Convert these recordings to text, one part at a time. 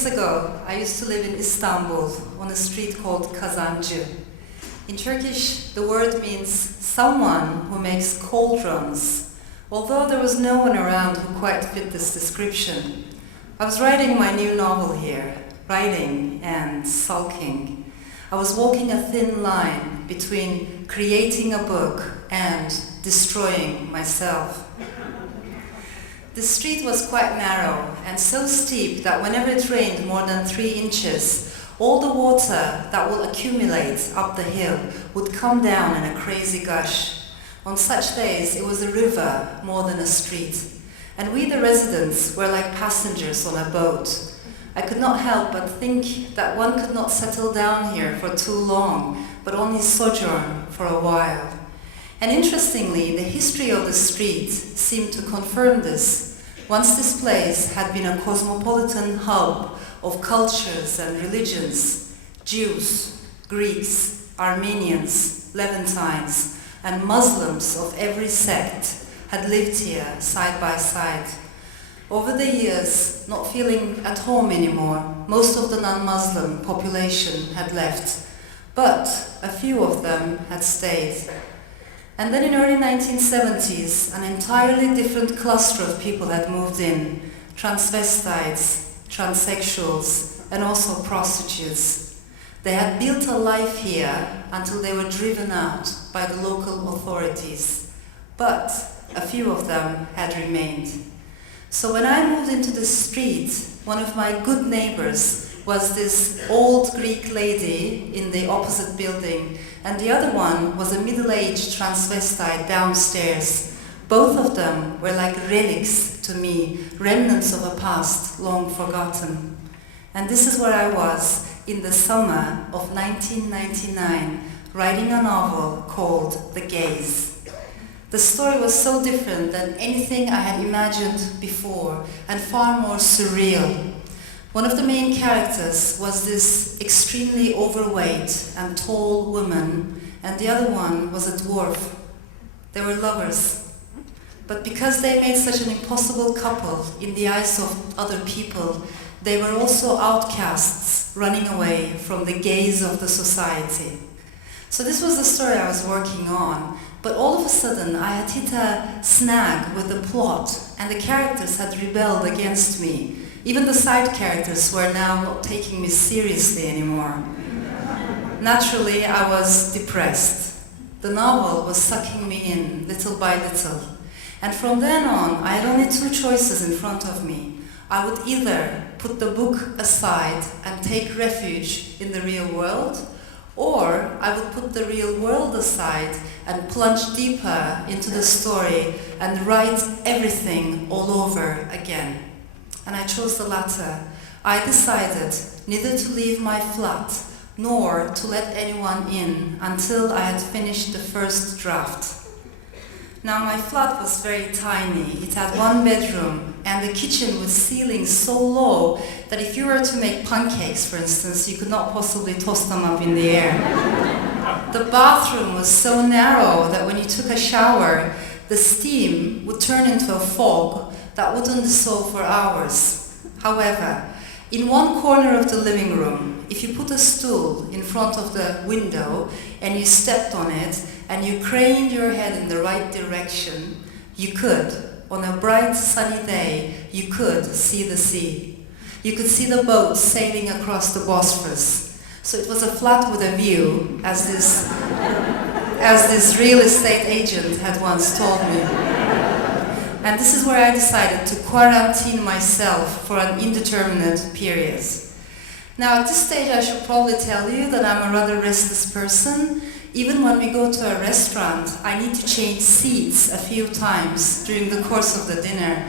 years ago, I used to live in Istanbul on a street called Kazan. In Turkish, the word means someone who makes cauldrons, although there was no one around who quite fit this description. I was writing my new novel here, writing and sulking. I was walking a thin line between creating a book and destroying myself. The street was quite narrow and so steep that whenever it rained more than 3 inches, all the water that will accumulate up the hill would come down in a crazy gush. On such days, it was a river more than a street, and we, the residents, were like passengers on a boat. I could not help but think that one could not settle down here for too long, but only sojourn for a while. And interestingly, the history of the street seemed to confirm this. Once this place had been a cosmopolitan hub of cultures and religions. Jews, Greeks, Armenians, Levantines, and Muslims of every sect had lived here side by side. Over the years, not feeling at home anymore, most of the non-Muslim population had left, but a few of them had stayed. And then in early 1970s, an entirely different cluster of people had moved in, transvestites, transsexuals, and also prostitutes. They had built a life here until they were driven out by the local authorities, but a few of them had remained. So when I moved into the street, one of my good neighbors was this old Greek lady in the opposite building, and the other one was a middle-aged transvestite downstairs. Both of them were like relics to me, remnants of a past long forgotten. And this is where I was in the summer of 1999, writing a novel called The Gaze. The story was so different than anything I had imagined before, and far more surreal. One of the main characters was this extremely overweight and tall woman, and the other one was a dwarf. They were lovers. But because they made such an impossible couple in the eyes of other people, they were also outcasts running away from the gaze of the society. So this was the story I was working on, but all of a sudden I had hit a snag with the plot, and the characters had rebelled against me. Even the side characters were now not taking me seriously anymore. Naturally, I was depressed. The novel was sucking me in little by little. And from then on, I had only 2 choices in front of me. I would either put the book aside and take refuge in the real world, or I would put the real world aside and plunge deeper into the story and write everything all over again. And I chose the latter. I decided neither to leave my flat nor to let anyone in until I had finished the first draft. Now my flat was very tiny. It had 1 bedroom and the kitchen with ceilings so low that if you were to make pancakes, for instance, you could not possibly toss them up in the air. The bathroom was so narrow that when you took a shower, the steam would turn into a fog that wouldn't dissolve for hours. However, in one corner of the living room, if you put a stool in front of the window and you stepped on it and you craned your head in the right direction, you could, on a bright sunny day, you could see the sea. You could see the boats sailing across the Bosphorus. So it was a flat with a view, as this real estate agent had once told me. And this is where I decided to quarantine myself for an indeterminate period. Now at this stage I should probably tell you that I'm a rather restless person. Even when we go to a restaurant, I need to change seats a few times during the course of the dinner.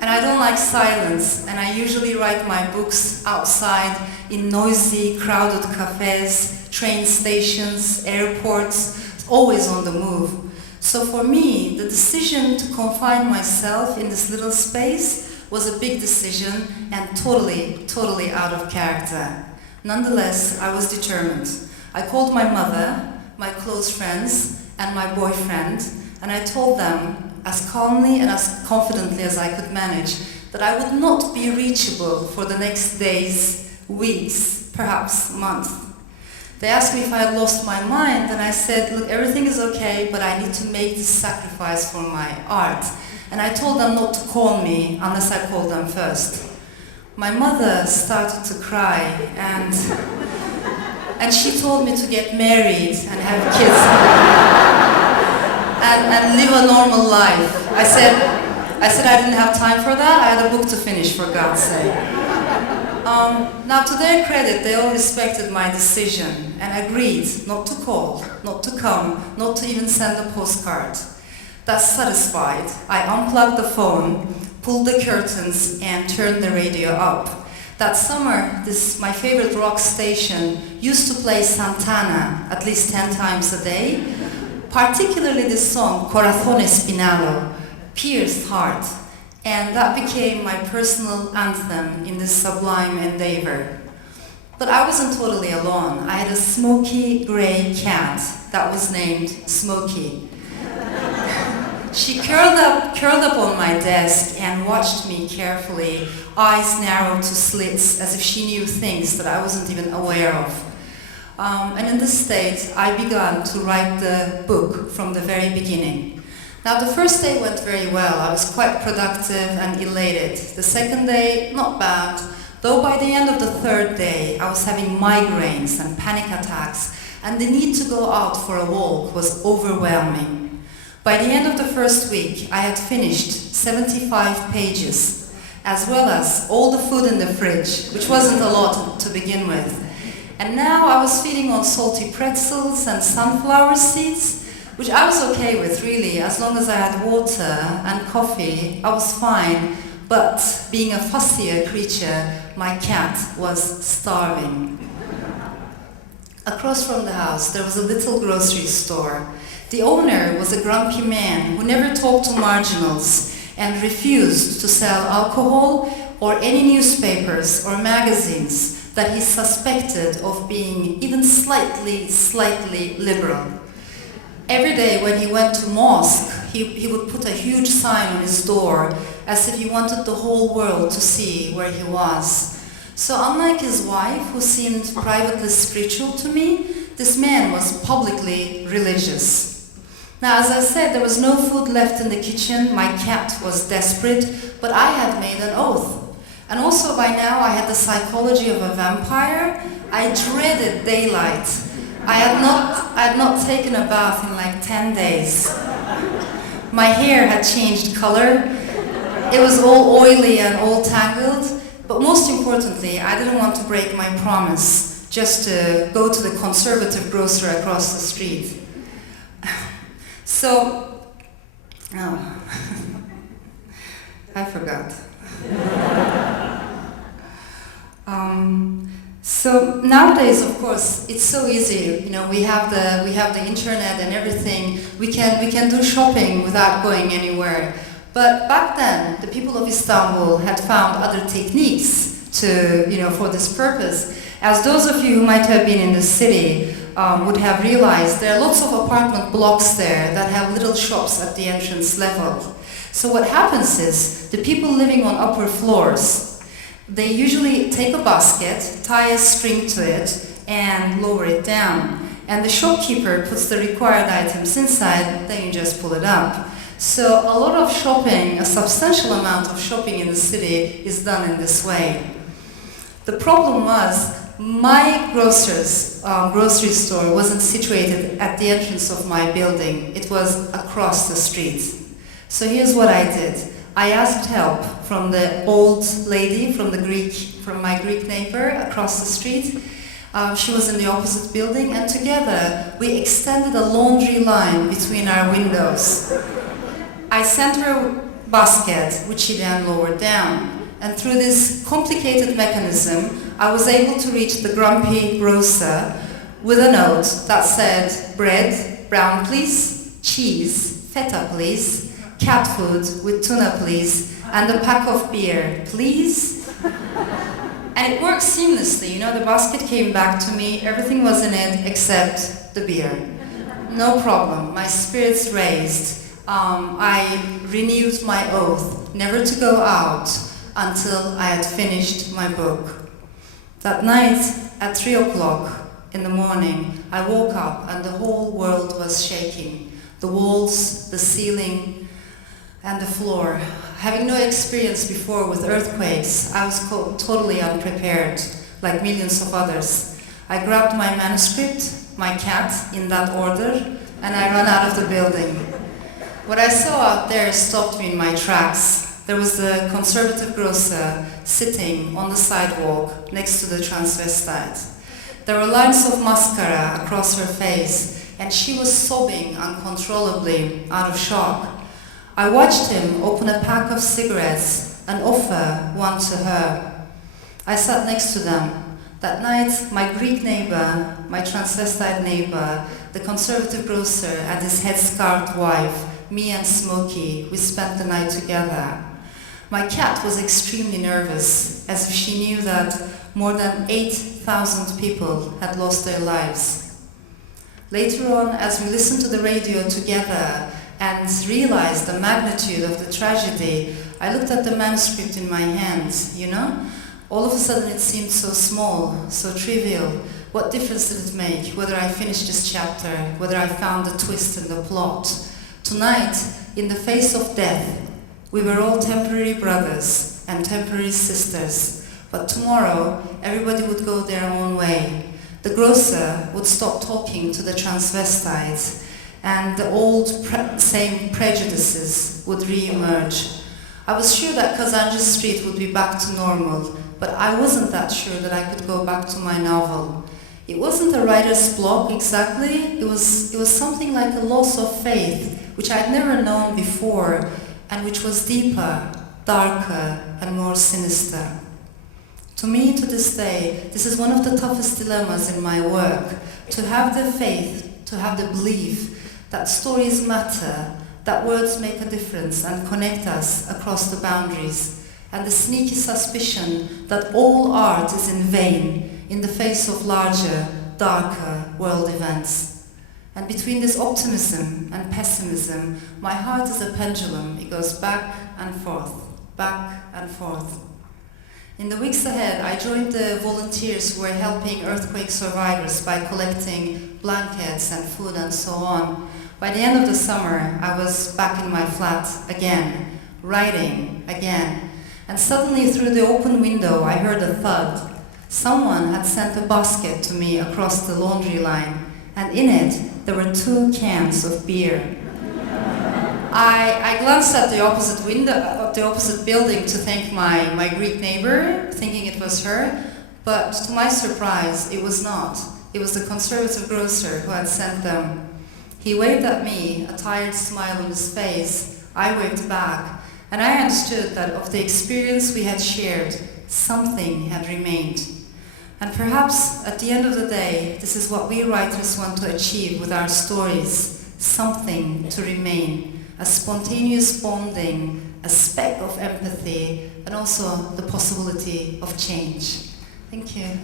And I don't like silence, and I usually write my books outside in noisy, crowded cafes, train stations, airports, always on the move. So for me, the decision to confine myself in this little space was a big decision and totally out of character. Nonetheless, I was determined. I called my mother, my close friends, and my boyfriend, and I told them as calmly and as confidently as I could manage that I would not be reachable for the next days, weeks, perhaps months. They asked me if I had lost my mind, and I said, look, everything is okay, but I need to make this sacrifice for my art. And I told them not to call me unless I called them first. My mother started to cry, and she told me to get married and have kids and live a normal life. I said I didn't have time for that. I had a book to finish, for God's sake. Now, to their credit, they all respected my decision and agreed not to call, not to come, not to even send a postcard. Thus satisfied, I unplugged the phone, pulled the curtains, and turned the radio up. That summer, my favorite rock station used to play Santana at least 10 times a day. Particularly this song, Corazón Espinado, pierced heart. And that became my personal anthem in this sublime endeavor. But I wasn't totally alone. I had a smoky gray cat that was named Smokey. She curled up on my desk and watched me carefully, eyes narrowed to slits, as if she knew things that I wasn't even aware of. And in this state, I began to write the book from the very beginning. Now, the first day went very well. I was quite productive and elated. The second day, not bad, though by the end of the third day, I was having migraines and panic attacks, and the need to go out for a walk was overwhelming. By the end of the first week, I had finished 75 pages, as well as all the food in the fridge, which wasn't a lot to begin with. And now I was feeding on salty pretzels and sunflower seeds, which I was okay with, really. As long as I had water and coffee, I was fine. But being a fussier creature, my cat was starving. Across from the house, there was a little grocery store. The owner was a grumpy man who never talked to marginals and refused to sell alcohol or any newspapers or magazines that he suspected of being even slightly liberal. Every day when he went to mosque, he would put a huge sign on his door as if he wanted the whole world to see where he was. So unlike his wife, who seemed privately spiritual to me, this man was publicly religious. Now, as I said, there was no food left in the kitchen. My cat was desperate, but I had made an oath. And also by now I had the psychology of a vampire. I dreaded daylight. I had not taken a bath in like 10 days. My hair had changed color. It was all oily and all tangled. But most importantly, I didn't want to break my promise just to go to the conservative grocer across the street. So, I forgot. So nowadays, of course, it's so easy. You know, we have the internet and everything. We can do shopping without going anywhere. But back then, the people of Istanbul had found other techniques for this purpose. As those of you who might have been in the city would have realized, there are lots of apartment blocks there that have little shops at the entrance level. So what happens is, the people living on upper floors, they usually take a basket, tie a string to it, and lower it down. And the shopkeeper puts the required items inside, then you just pull it up. So a lot of shopping, a substantial amount of shopping in the city is done in this way. The problem was, my grocery store wasn't situated at the entrance of my building. It was across the street. So here's what I did. I asked help from the old lady from my Greek neighbor across the street. She was in the opposite building, and together we extended a laundry line between our windows. I sent her a basket, which she then lowered down. And through this complicated mechanism, I was able to reach the grumpy grocer with a note that said, bread, brown please, cheese, feta please, cat food with tuna please, and a pack of beer, please. And it worked seamlessly. You know, the basket came back to me, everything was in it except the beer. No problem, my spirits raised. I renewed my oath never to go out until I had finished my book. That night, at 3 o'clock in the morning, I woke up and the whole world was shaking. The walls, the ceiling, and the floor. Having no experience before with earthquakes, I was totally unprepared, like millions of others. I grabbed my manuscript, my cat, in that order, and I ran out of the building. What I saw out there stopped me in my tracks. There was the conservative grocer sitting on the sidewalk next to the transvestite. There were lines of mascara across her face, and she was sobbing uncontrollably, out of shock. I watched him open a pack of cigarettes and offer one to her. I sat next to them. That night, my Greek neighbor, my transvestite neighbor, the conservative grocer and his headscarved wife, me and Smokey, we spent the night together. My cat was extremely nervous, as if she knew that more than 8,000 people had lost their lives. Later on, as we listened to the radio together and realized the magnitude of the tragedy, I looked at the manuscript in my hands, All of a sudden it seemed so small, so trivial. What difference did it make whether I finished this chapter, whether I found the twist in the plot? Tonight, in the face of death, we were all temporary brothers and temporary sisters. But tomorrow, everybody would go their own way. The grocer would stop talking to the transvestites, and the old same prejudices would re-emerge. I was sure that Kazan Street would be back to normal, but I wasn't that sure that I could go back to my novel. It wasn't a writer's block exactly, it was something like a loss of faith, which I'd never known before, and which was deeper, darker, and more sinister. To me, to this day, this is one of the toughest dilemmas in my work, to have the faith, to have the belief that stories matter, that words make a difference and connect us across the boundaries, and the sneaky suspicion that all art is in vain in the face of larger, darker world events. And between this optimism and pessimism, my heart is a pendulum. It goes back and forth, back and forth. In the weeks ahead, I joined the volunteers who were helping earthquake survivors by collecting blankets and food and so on. By the end of the summer, I was back in my flat again, writing again. And suddenly through the open window, I heard a thud. Someone had sent a basket to me across the laundry line, and in it, there were 2 cans of beer. I glanced at the opposite window, the opposite building to thank my Greek neighbor, thinking it was her, but to my surprise, it was not. It was the conservative grocer who had sent them. He waved at me, a tired smile on his face. I waved back, and I understood that of the experience we had shared, something had remained. And perhaps, at the end of the day, this is what we writers want to achieve with our stories, something to remain, a spontaneous bonding, a speck of empathy, and also the possibility of change. Thank you.